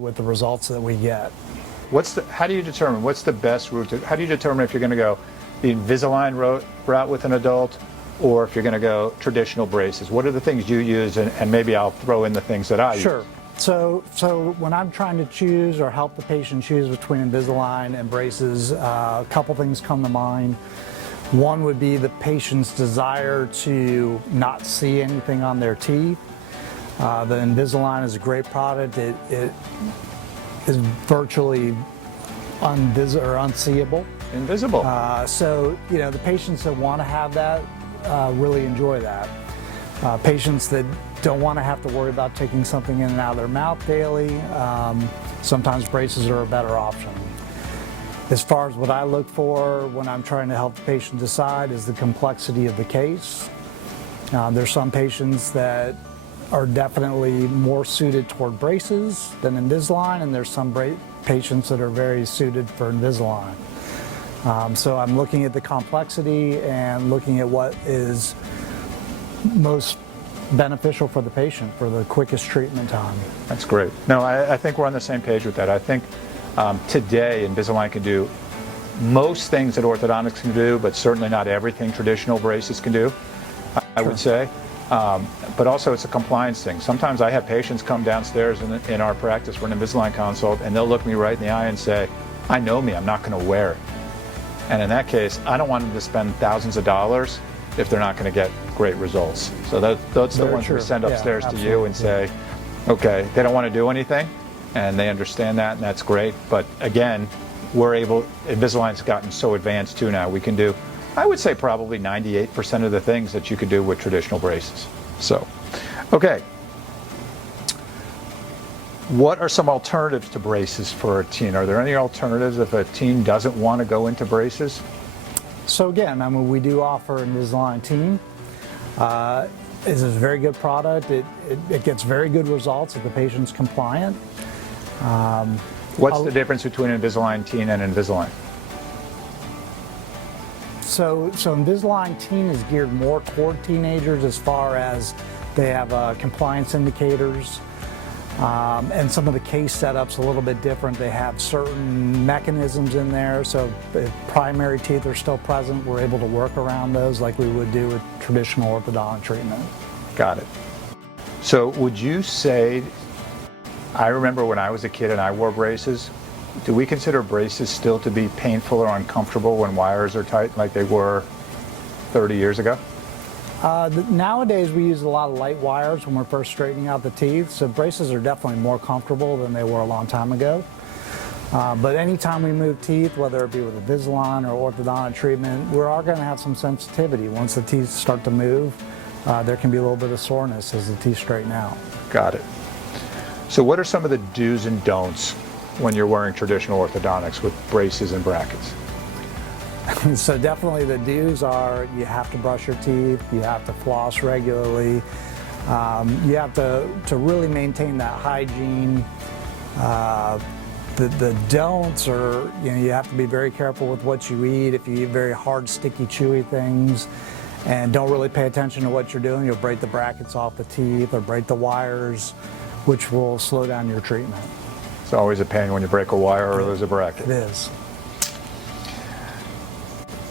with the results that we get. How do you determine what's the best route how do you determine if you're going to go the Invisalign route with an adult, or if you're going to go traditional braces? What are the things you use, and maybe I'll throw in the things that I use. Sure. So when I'm trying to choose or help the patient choose between Invisalign and braces, a couple things come to mind. One would be the patient's desire to not see anything on their teeth. The Invisalign is a great product. It is virtually unseeable. Invisible. So, the patients that want to have that really enjoy that. Patients that don't want to have to worry about taking something in and out of their mouth daily, sometimes braces are a better option. As far as what I look for when I'm trying to help the patient decide is the complexity of the case. There's some patients that are definitely more suited toward braces than Invisalign, and there's some patients that are very suited for Invisalign. So I'm looking at the complexity and looking at what is most beneficial for the patient for the quickest treatment time. That's great. No, I think we're on the same page with that. I think today Invisalign can do most things that orthodontics can do, but certainly not everything traditional braces can do, I would say. But also it's a compliance thing. Sometimes I have patients come downstairs in our practice for an Invisalign consult, and they'll look me right in the eye and say, I know me, I'm not going to wear it. And in that case, I don't want them to spend thousands of dollars if they're not going to get great results. So that's the ones we send upstairs to you and say, okay, they don't want to do anything, and they understand that, and that's great. But again, Invisalign's gotten so advanced too now, we can do, I would say, probably 98% of the things that you could do with traditional braces. So, okay. What are some alternatives to braces for a teen? Are there any alternatives if a teen doesn't want to go into braces? So again, we do offer Invisalign Teen. It's a very good product. It gets very good results if the patient's compliant. What's the difference between Invisalign Teen and Invisalign? So Invisalign Teen is geared more toward teenagers as far as they have compliance indicators. And some of the case setups a little bit different. They have certain mechanisms in there, so if primary teeth are still present, we're able to work around those like we would do with traditional orthodontic treatment. Got it. So would you say, I remember when I was a kid and I wore braces, do we consider braces still to be painful or uncomfortable when wires are tight like they were 30 years ago? Nowadays we use a lot of light wires when we're first straightening out the teeth, so braces are definitely more comfortable than they were a long time ago. But anytime we move teeth, whether it be with Invisalign or orthodontic treatment, we are going to have some sensitivity. Once the teeth start to move, there can be a little bit of soreness as the teeth straighten out. Got it. So what are some of the do's and don'ts when you're wearing traditional orthodontics with braces and brackets? So definitely the do's are you have to brush your teeth, you have to floss regularly, you have to really maintain that hygiene. The don'ts are, you have to be very careful with what you eat. If you eat very hard, sticky, chewy things and don't really pay attention to what you're doing, you'll break the brackets off the teeth or break the wires, which will slow down your treatment. It's always a pain when you break a wire or lose a bracket. It is.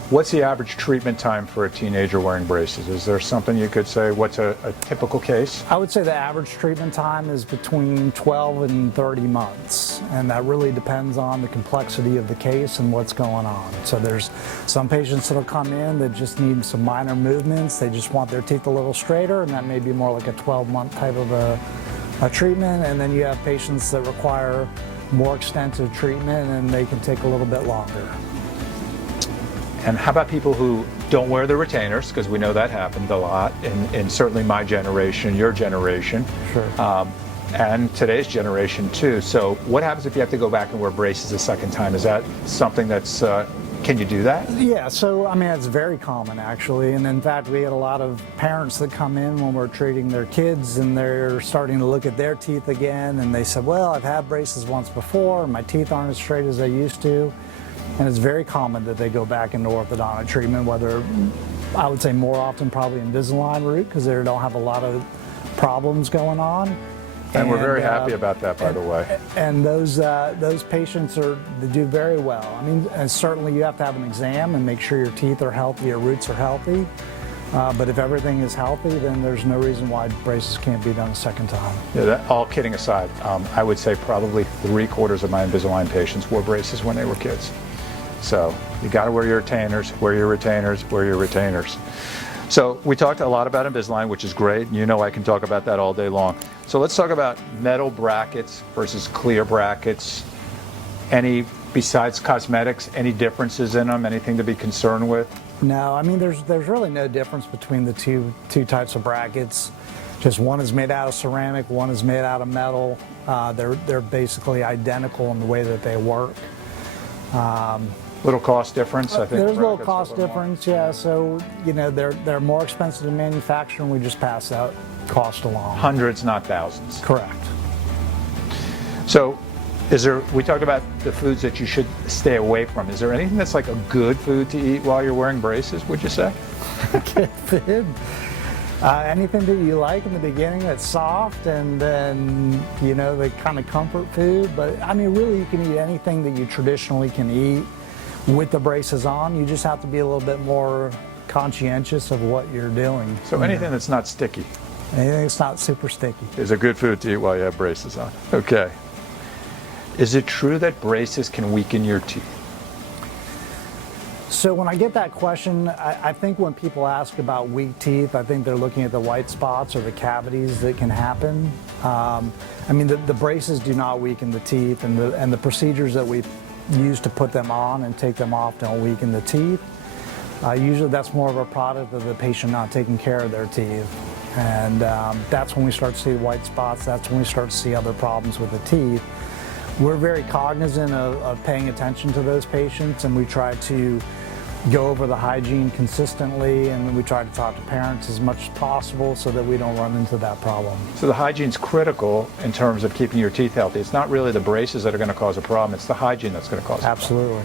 What's the average treatment time for a teenager wearing braces? Is there something you could say, what's a typical case? I would say the average treatment time is between 12 and 30 months, and that really depends on the complexity of the case and what's going on. So there's some patients that'll come in that just need some minor movements, they just want their teeth a little straighter, and that may be more like a 12-month type of a treatment, and then you have patients that require more extensive treatment and they can take a little bit longer. And how about people who don't wear the retainers? Because we know that happened a lot in certainly my generation, your generation, Sure. And today's generation too. So what happens if you have to go back and wear braces a second time? Is that something that's, can you do that? Yeah, so I mean, it's very common actually. And in fact, we had a lot of parents that come in when we're treating their kids and they're starting to look at their teeth again. And they said, well, I've had braces once before, and my teeth aren't as straight as they used to. And it's very common that they go back into orthodontic treatment, whether, I would say more often probably Invisalign route because they don't have a lot of problems going on. And we're very happy about that, by the way. And those patients they do very well. I mean, and certainly you have to have an exam and make sure your teeth are healthy, your roots are healthy. But if everything is healthy, then there's no reason why braces can't be done a second time. Yeah, all kidding aside, I would say probably 3/4 of my Invisalign patients wore braces when they were kids. So you got to wear your retainers, wear your retainers, wear your retainers. So we talked a lot about Invisalign, which is great. You know I can talk about that all day long. So let's talk about metal brackets versus clear brackets. Besides cosmetics, any differences in them? Anything to be concerned with? No, I mean there's really no difference between the two types of brackets. Just one is made out of ceramic, one is made out of metal. They're basically identical in the way that they work. Little cost difference, I think. There's a little cost difference, yeah. So they're more expensive to manufacture, and we just pass that cost along. Hundreds, not thousands. Correct. So, we talked about the foods that you should stay away from. Is there anything that's like a good food to eat while you're wearing braces, would you say? Good food. Anything that you like in the beginning that's soft, and then the kind of comfort food. But I mean, really, you can eat anything that you traditionally can eat with the braces on. You just have to be a little bit more conscientious of what you're doing. So anything that's not sticky. Anything that's not super sticky is a good food to eat while you have braces on. Okay. Is it true that braces can weaken your teeth? So when I get that question, I think when people ask about weak teeth, I think they're looking at the white spots or the cavities that can happen. I mean, the braces do not weaken the teeth, and the procedures that we use to put them on and take them off don't weaken the teeth. Usually that's more of a product of the patient not taking care of their teeth. And that's when we start to see white spots, that's when we start to see other problems with the teeth. We're very cognizant of paying attention to those patients, and we try to go over the hygiene consistently, and we try to talk to parents as much as possible so that we don't run into that problem. So the hygiene's critical in terms of keeping your teeth healthy. It's not really the braces that are going to cause a problem, it's the hygiene that's going to cause a problem. Absolutely.